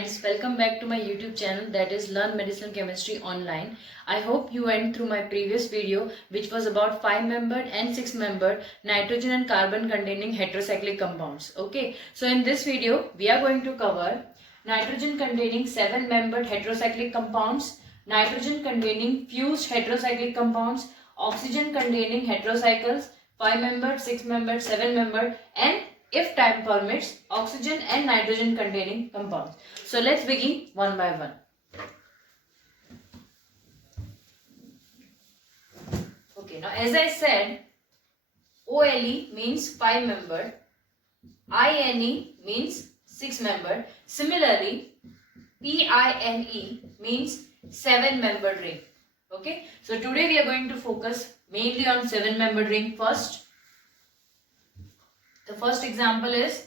friends, welcome back to my YouTube channel, that is Learn Medicinal Chemistry Online. I hope you went through my previous video which was about 5-membered and 6-membered nitrogen and carbon containing heterocyclic compounds. Okay, so in this video we are going to cover nitrogen containing 7-membered heterocyclic compounds, nitrogen containing fused heterocyclic compounds, oxygen containing heterocycles, 5-membered, 6-membered, 7-membered, and if time permits, oxygen and nitrogen containing compounds. So let's begin one by one. Okay, now as I said, OLE means 5-membered, INE means 6-membered. Similarly, PINE means 7-membered ring. Okay, so today we are going to focus mainly on 7-membered ring first. The first example is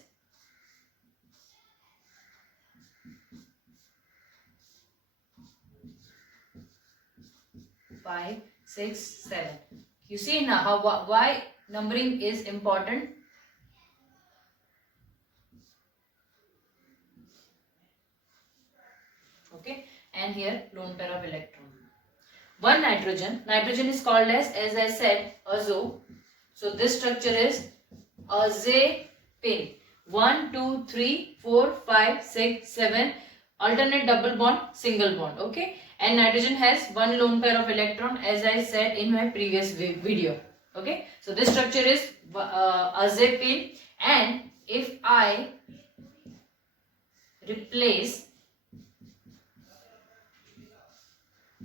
5, 6, 7. You see now why numbering is important. Okay, and here lone pair of electron. One nitrogen. Nitrogen is called as I said, azo. So this structure is azapine. 1, 2, 3, 4, 5, 6, 7. Alternate double bond, single bond. Okay. And nitrogen has one lone pair of electron, as I said in my previous video. Okay. So this structure is azapine. And if I replace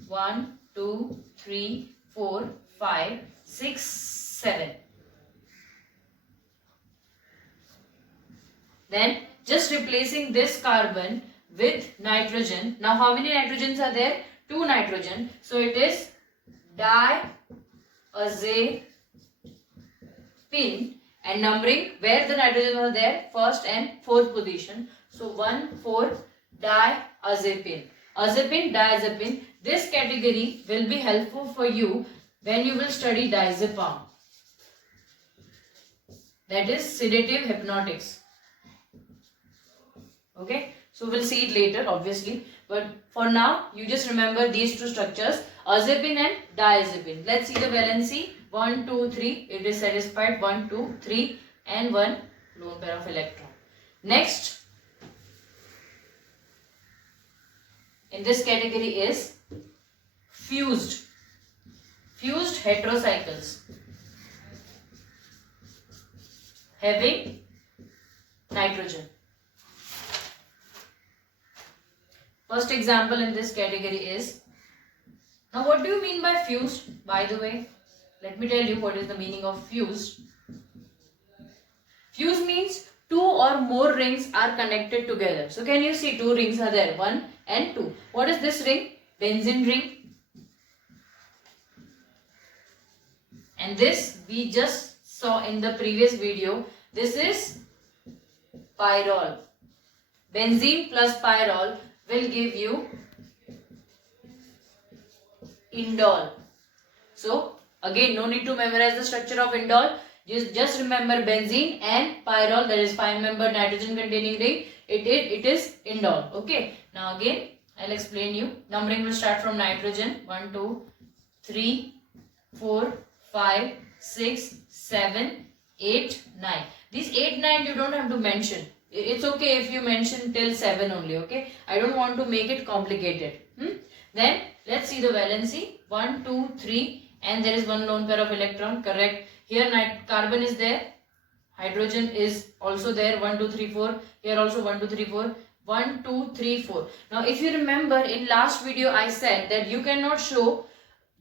1, 2, 3, 4, 5, 6, 7. Then just replacing this carbon with nitrogen. Now how many nitrogens are there? 2 nitrogen. So it is diazepine, and numbering where the nitrogen are there, first and fourth position. So 1, 4 diazepine. Azapine, diazepine. This category will be helpful for you when you will study diazepam. That is sedative hypnotics. Okay, so we'll see it later obviously, but for now you just remember these two structures, azapine and diazepine. Let's see the valency. 1, 2, 3. It is satisfied. 1, 2, 3 and 1 lone pair of electron. Next in this category is fused heterocycles having nitrogen. First example in this category is, now what do you mean by fused? By the way, let me tell you what is the meaning of fused. Fused means 2 or more rings are connected together. So can you see 2 rings are there, 1 and 2. What is this ring? Benzene ring. And this we just saw in the previous video. This is pyrrole. Benzene plus pyrrole will give you indole. So again, no need to memorize the structure of indole. Just remember benzene and pyrrole, that is 5-membered nitrogen containing ring. It is indole. Okay. Now again I'll explain you. Numbering will start from nitrogen. 1, 2, 3, 4, 5, 6, 7, 8, 9. These 8, 9 you don't have to mention. It's okay if you mention till 7 only, okay? I don't want to make it complicated. Then let's see the valency. 1, 2, 3 and there is one lone pair of electron, correct. Here carbon is there. Hydrogen is also there. 1, 2, 3, 4. Here also 1, 2, 3, 4. 1, 2, 3, 4. Now if you remember in last video I said that you cannot show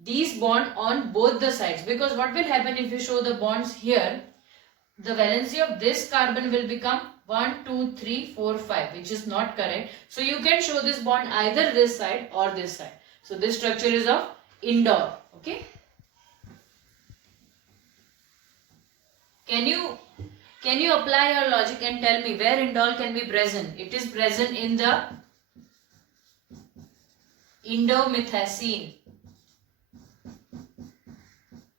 these bonds on both the sides, because what will happen if you show the bonds here? The valency of this carbon will become 1, 2, 3, 4, 5, which is not correct. So you can show this bond either this side or this side. So this structure is of indole. Okay. Can you apply your logic and tell me where indole can be present? It is present in the indomethacin.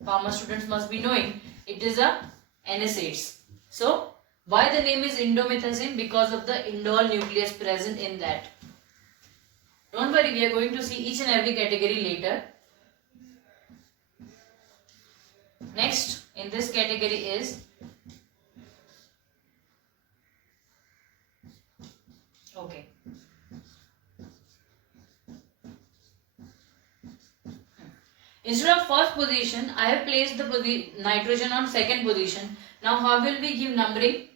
Pharma students must be knowing it is a NSAIDs. So why the name is indomethacin? Because of the indole nucleus present in that. Don't worry, we are going to see each and every category later. Next in this category is okay. Instead of first position, I have placed the nitrogen on second position. Now how will we give numbering?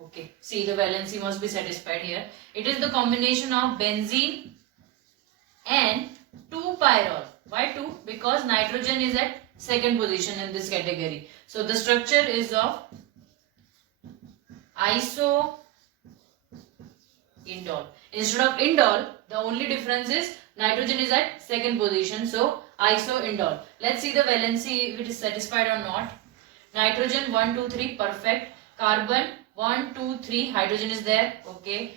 Okay, see, the valency must be satisfied here. It is the combination of benzene and 2-pyrrole. Why 2? Because nitrogen is at second position in this category. So the structure is of iso-indole. Instead of indole, the only difference is nitrogen is at second position. So iso-indole. Let's see the valency if it is satisfied or not. Nitrogen 1, 2, 3, perfect. Carbon 1, 2, 3, hydrogen is there. Okay.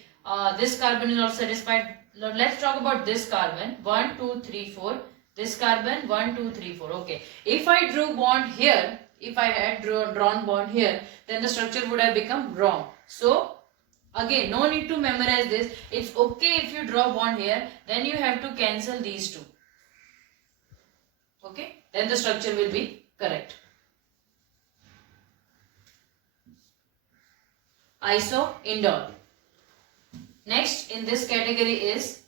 This carbon is also satisfied. Now let's talk about this carbon. 1, 2, 3, 4. This carbon 1, 2, 3, 4. Okay. If I drew bond here, if I had drawn bond here, then the structure would have become wrong. So again, no need to memorize this. It's okay if you draw bond here, then you have to cancel these two. Okay. Then the structure will be correct. Iso-indole. Next in this category is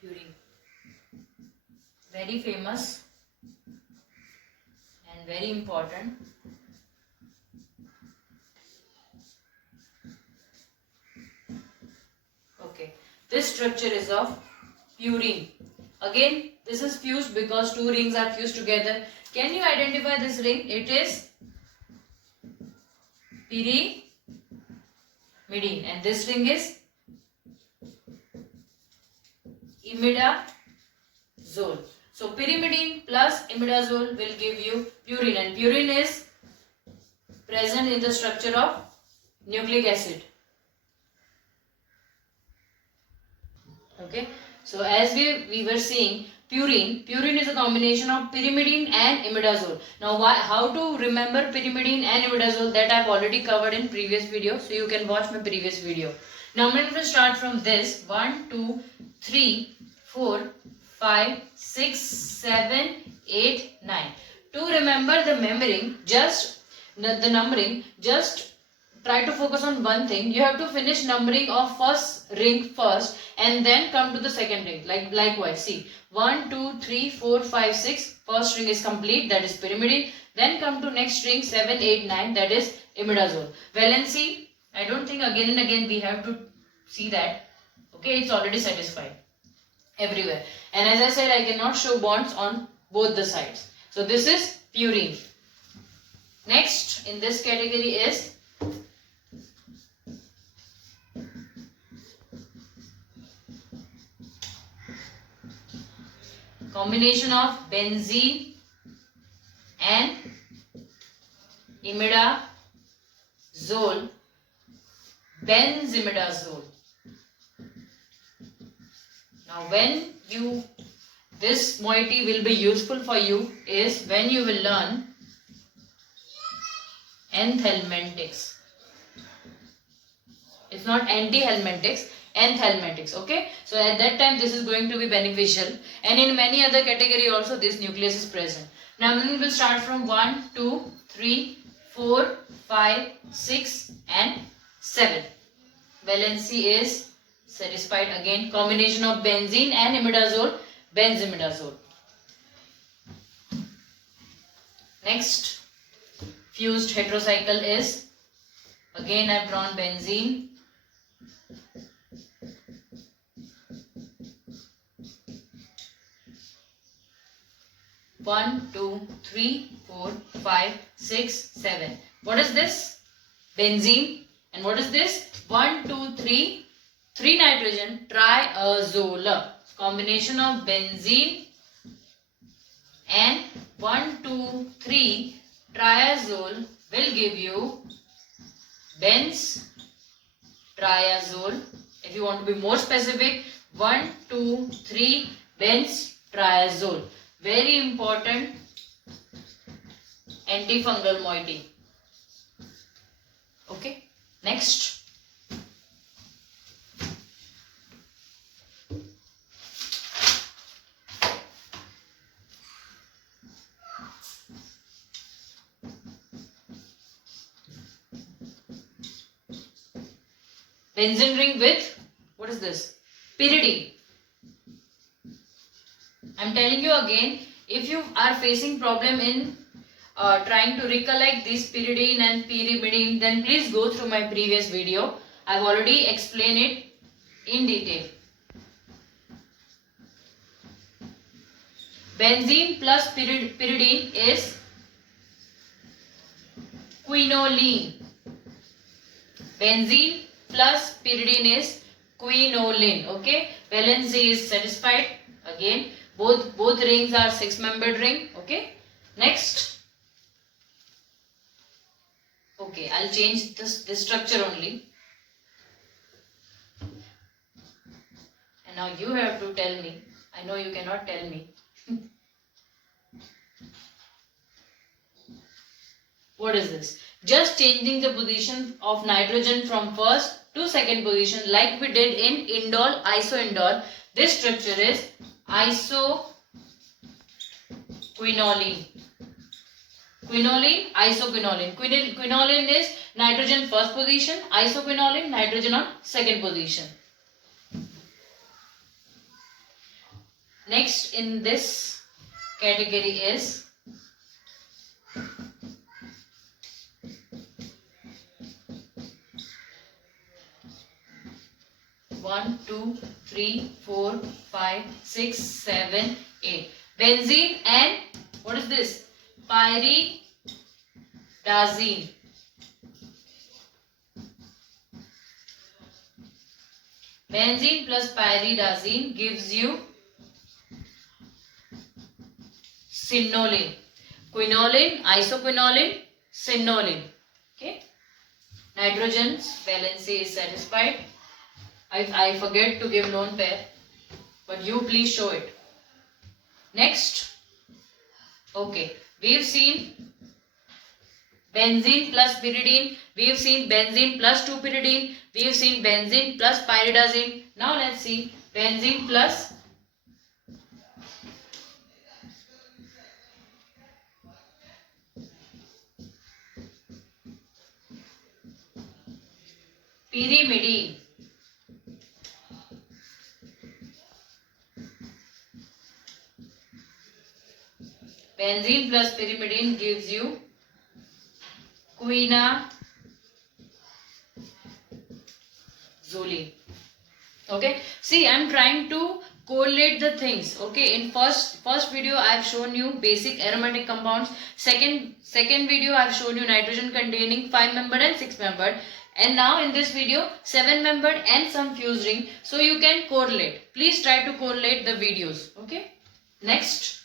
purine. Very famous and very important. Okay, this structure is of purine. Again, this is fused because two rings are fused together. Can you identify this ring? It is pyrimidine, and this ring is imidazole. So pyrimidine plus imidazole will give you purine, and purine is present in the structure of nucleic acid. Okay, so as we were seeing, purine is a combination of pyrimidine and imidazole. Now how to remember pyrimidine and imidazole, that I have already covered in previous video, so you can watch my previous video. Now I'm going to start from this. 1, 2, 3, 4, 5, 6, 7, 8, 9. To remember the numbering, just try to focus on one thing. You have to finish numbering of first ring first and then come to the second ring. Likewise, see, 1, 2, 3, 4, 5, 6. First ring is complete, that is pyrimidine. Then come to next ring 7, 8, 9, that is imidazole. Valency, I don't think again and again we have to see that. Okay, it's already satisfied everywhere. And as I said, I cannot show bonds on both the sides. So this is purine. Next in this category is combination of benzene and imidazole, benzimidazole. Now when this moiety will be useful for you is when you will learn enthelmintics. It's not anti-helmintics, enthelmintics. Okay, so at that time this is going to be beneficial, and in many other category also this nucleus is present. Now we will start from 1, 2, 3, 4, 5, 6 and 7. Valency is satisfied. Again, combination of benzene and imidazole, benzimidazole. Next fused heterocycle is, again I have drawn benzene, One, 2, 3, 4, 5, 6, 7. What is this? Benzene. And what is this? 1, 2, 3, 3 nitrogen triazole. Combination of benzene and 1, 2, 3 triazole will give you benz triazole. If you want to be more specific, 1, 2, 3 benz triazole. Very important antifungal moiety. Okay, next. Benzene ring with, what is this? Pyridine. I'm telling you again, if you are facing problem in trying to recollect this pyridine and pyrimidine, then please go through my previous video. I've already explained it in detail. Benzene plus pyridine is quinoline. Benzene plus pyridine is quinoline. Okay, valency is satisfied. Again, both rings are 6-membered ring. Okay, next. Okay, I'll change this structure only. And now you have to tell me. I know you cannot tell me. What is this? Just changing the position of nitrogen from first to second position like we did in indole, isoindole. This structure is isoquinoline. Quinoline, isoquinoline. Quinoline is nitrogen first position, isoquinoline nitrogen on second position. Next in this category is one, two, three, 4, 5, 6, 7, 8. Benzene and what is this? Pyridazine. Benzene plus pyridazine gives you quinoline. Quinoline, isoquinoline, quinoline. Okay. Nitrogen's valency is satisfied. I forget to give lone pair, but you please show it. Next. Okay. We've seen benzene plus pyridine. We've seen benzene plus 2-pyridine. We've seen benzene plus pyridazine. Now let's see benzene plus pyrimidine. Benzene plus pyrimidine gives you quinazoline. Okay. See, I'm trying to correlate the things. Okay. In first video, I've shown you basic aromatic compounds. Second video, I've shown you nitrogen containing 5-membered and 6-membered. And now in this video, 7-membered and some fused ring. So you can correlate. Please try to correlate the videos. Okay. Next.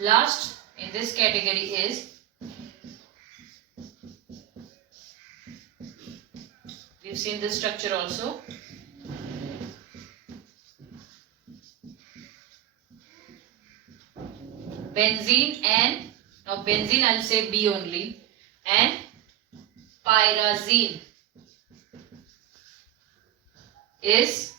Last in this category is we've seen this structure also. Benzene and now benzene I'll say B only and pyrazine is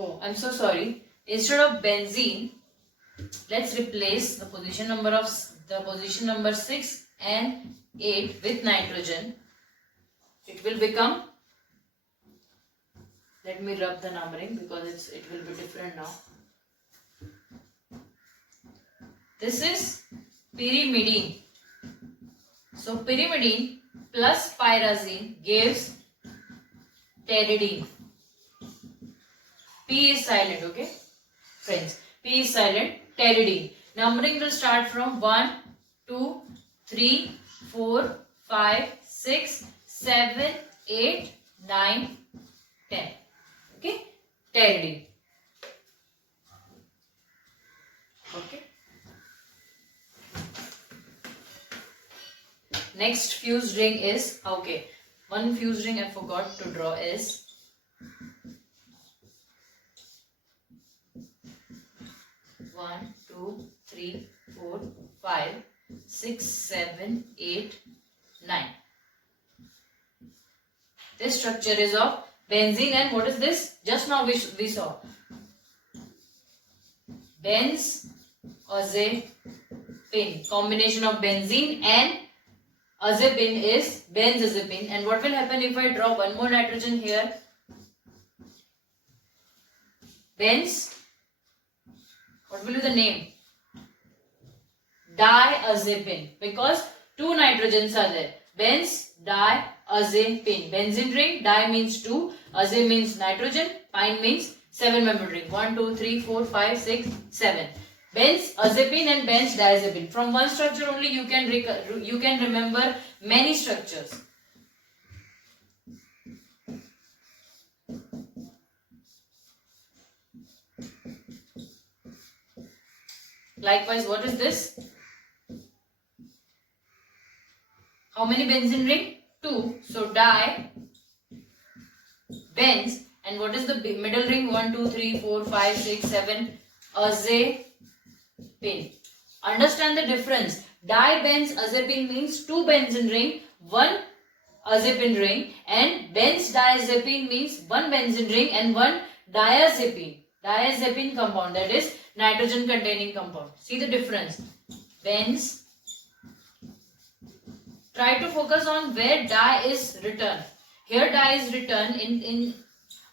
oh, I'm so sorry. Instead of benzene, let's replace the position number 6 and 8 with nitrogen. It will become, let me rub the numbering because it will be different now. This is pyrimidine. So pyrimidine plus pyrazine gives pteridine. P is silent, okay? Friends, P is silent, pteridine. Numbering will start from 1, 2, 3, 4, 5, 6, 7, 8, 9, 10. Okay? Pteridine. Okay. Next fused ring is, okay, one fused ring I forgot to draw is 1, 2, 3, 4, 5, 6, 7, 8, 9. This structure is of benzene, and what is this? Just now we saw benzazepine. Combination of benzene and azepine is benzazepine. And what will happen if I drop one more nitrogen here? What will be the name? Diazepine, because two nitrogens are there. Diazepine. Benzene ring, di means 2, aze means nitrogen, pine means 7-membered ring. 1, 2, 3, 4, 5, 6, 7. Benzazepine and benzdiazepine. From one structure only you can remember many structures. Likewise, what is this? How many benzene ring? 2. So di, benz, and what is the middle ring? 1, 2, 3, 4, 5, 6, 7. Azepine. Understand the difference. Dibenzazepine means 2 benzene ring, 1 azepine ring, and benzdiazepine means 1 benzene ring and 1 diazepine compound, that is nitrogen containing compound. See the difference. Benz. Try to focus on where di is written. Here di is written in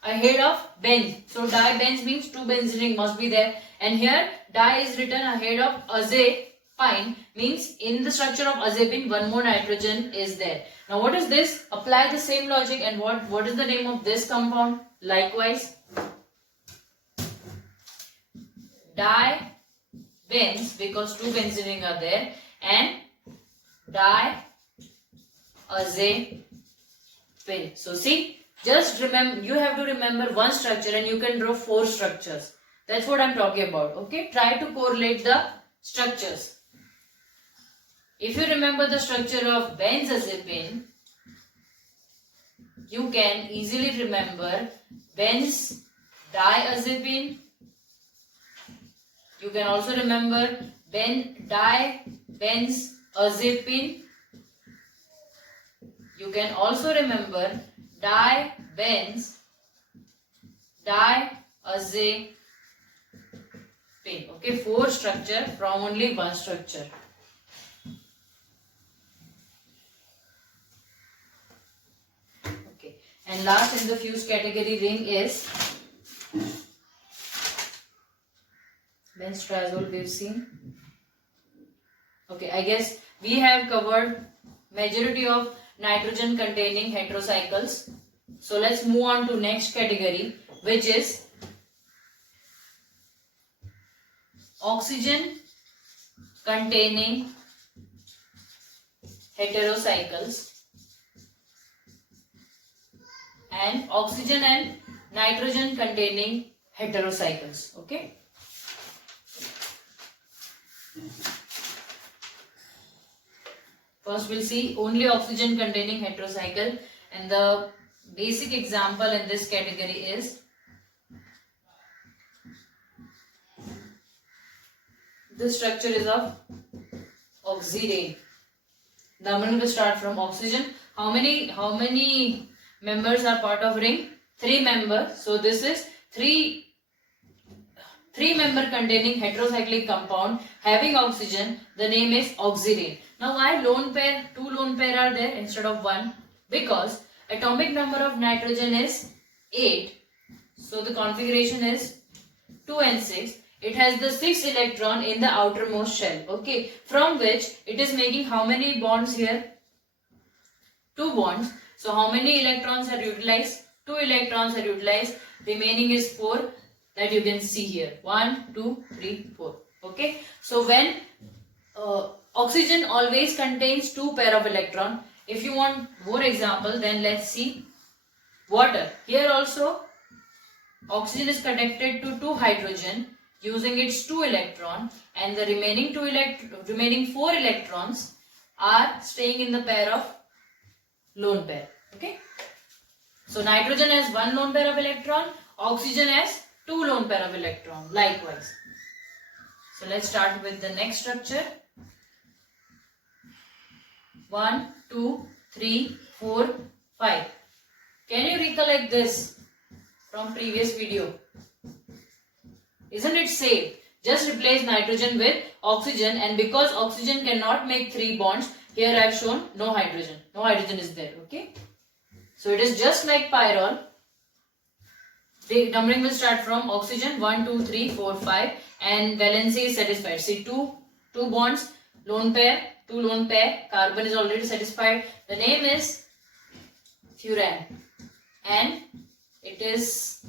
ahead of benz. So dibenz means 2 benzene ring must be there. And here di is written ahead of azepine, means in the structure of azepine 1 more nitrogen is there. Now what is this? Apply the same logic, and what is the name of this compound? Likewise, dibenz, because 2 benzene ring are there, and diazepine. So see, just remember, you have to remember one structure and you can draw 4 structures. That's what I'm talking about. Okay, try to correlate the structures. If you remember the structure of benzazepine, you can easily remember benzdiazepine. You can also remember dibenzazepine. You can also remember diazepine. Okay, 4 structure from only one structure. Okay, and last in the fuse category ring is benzotriazole we've seen. Okay, I guess we have covered majority of nitrogen containing heterocycles. So let's move on to next category, which is oxygen containing heterocycles, and oxygen and nitrogen containing heterocycles. Okay. First we'll see only oxygen containing heterocycle, and the basic example in this category is this structure is of oxirane. Now I'm going to start from oxygen. How many members are part of ring? 3 members. So this is 3 member containing heterocyclic compound having oxygen. The name is oxirane. Now why lone pair? 2 lone pair are there instead of 1? Because atomic number of nitrogen is 8. So the configuration is 2 and 6. It has the 6 electron in the outermost shell. Okay, from which it is making how many bonds here? 2 bonds. So how many electrons are utilized? 2 electrons are utilized. Remaining is 4, that you can see here. 1, 2, 3, 4. Okay. So when oxygen always contains 2 pair of electron. If you want more example, then let's see water. Here also oxygen is connected to 2 hydrogen using its 2 electron, and the remaining 4 electrons are staying in the pair of lone pair. Okay. So nitrogen has 1 lone pair of electron, oxygen has 2 lone pair of electron. Likewise. So let's start with the next structure. 1, 2, 3, 4, 5. Can you recollect this from previous video? Isn't it same? Just replace nitrogen with oxygen, and because oxygen cannot make 3 bonds, here I have shown no hydrogen. No hydrogen is there, okay? So it is just like pyrrole. The numbering will start from oxygen 1, 2, 3, 4, 5 and valency is satisfied. See, two bonds, lone pair, 2 lone pair, carbon is already satisfied. The name is furan and it is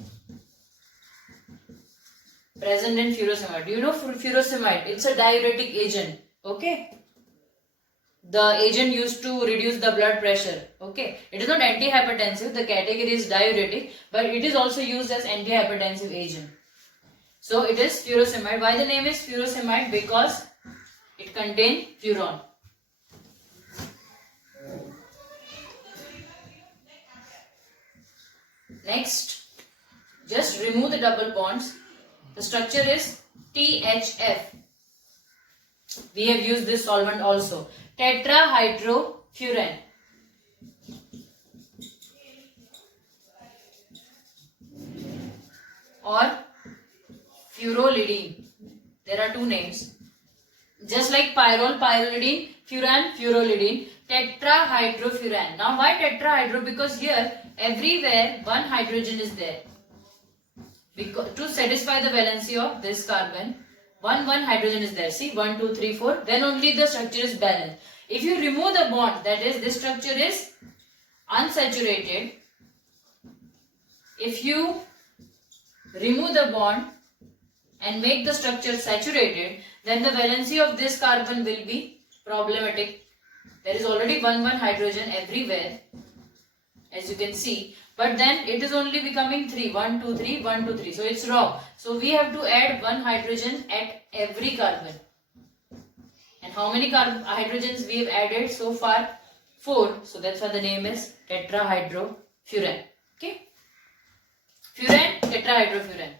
present in furosemide. Do you know furosemide? It's a diuretic agent, okay? The agent used to reduce the blood pressure, okay? It is not antihypertensive, the category is diuretic, but it is also used as antihypertensive agent. So it is furosemide. Why the name is furosemide? Because it contains furan. Next, just remove the double bonds. The structure is THF. We have used this solvent also. Tetrahydrofuran. Or furolidine. There are 2 names. Just like pyrrole, pyrrolidine, furan, furolidine, tetrahydrofuran. Now why tetrahydro? Because here everywhere 1 hydrogen is there. Because to satisfy the valency of this carbon, 1 hydrogen is there. See, 1, 2, 3, 4. Then only the structure is balanced. If you remove the bond, that is, this structure is unsaturated. If you remove the bond and make the structure saturated, then the valency of this carbon will be problematic. There is already 1 hydrogen everywhere, as you can see. But then it is only becoming 3. 1, 2, 3, 1, 2, 3. So it's wrong. So we have to add 1 hydrogen at every carbon. And how many hydrogens we have added so far? 4. So that's why the name is tetrahydrofuran. Okay. Furan, tetrahydrofuran.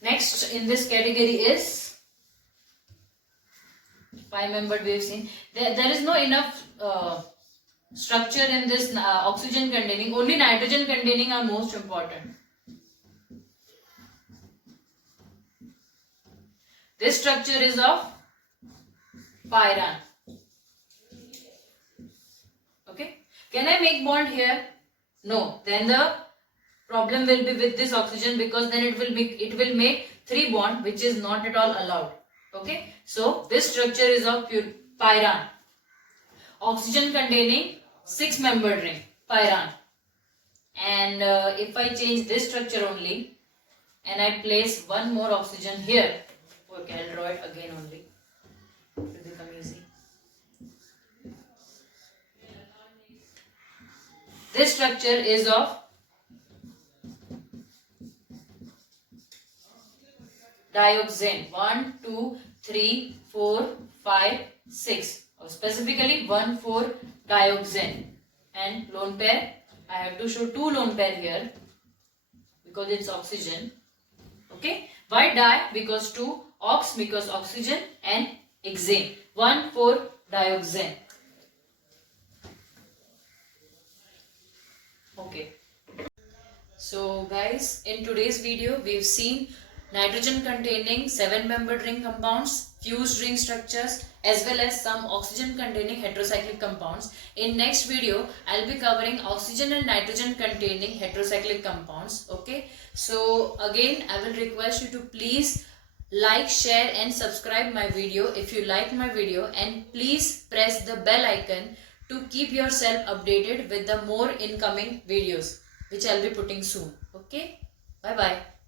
Next in this category is 5-membered. We have seen there is no enough structure in this oxygen containing. Only nitrogen containing are most important. This structure is of pyran. Okay. Can I make bond here? No. Then the problem will be with this oxygen, because then it will make 3 bond, which is not at all allowed. Okay. So this structure is of pyran. Oxygen containing 6-membered ring, pyran. And if I change this structure only and I place 1 more oxygen here, okay, I'll draw it again only. It will become easy. This structure is of dioxane. 1, 2, 3, 4, 5, 6. Or specifically 1, 4 dioxane. And lone pair, I have to show 2 lone pair here because it's oxygen. Okay. Why di? Because 2, ox because oxygen, and xane. 1, 4 dioxane. Okay. So guys, in today's video we have seen nitrogen containing 7-membered ring compounds, fused ring structures, as well as some oxygen containing heterocyclic compounds. In next video, I'll be covering oxygen and nitrogen containing heterocyclic compounds. Okay. So again, I will request you to please like, share and subscribe my video if you like my video, and please press the bell icon to keep yourself updated with the more incoming videos which I'll be putting soon. Okay. Bye bye.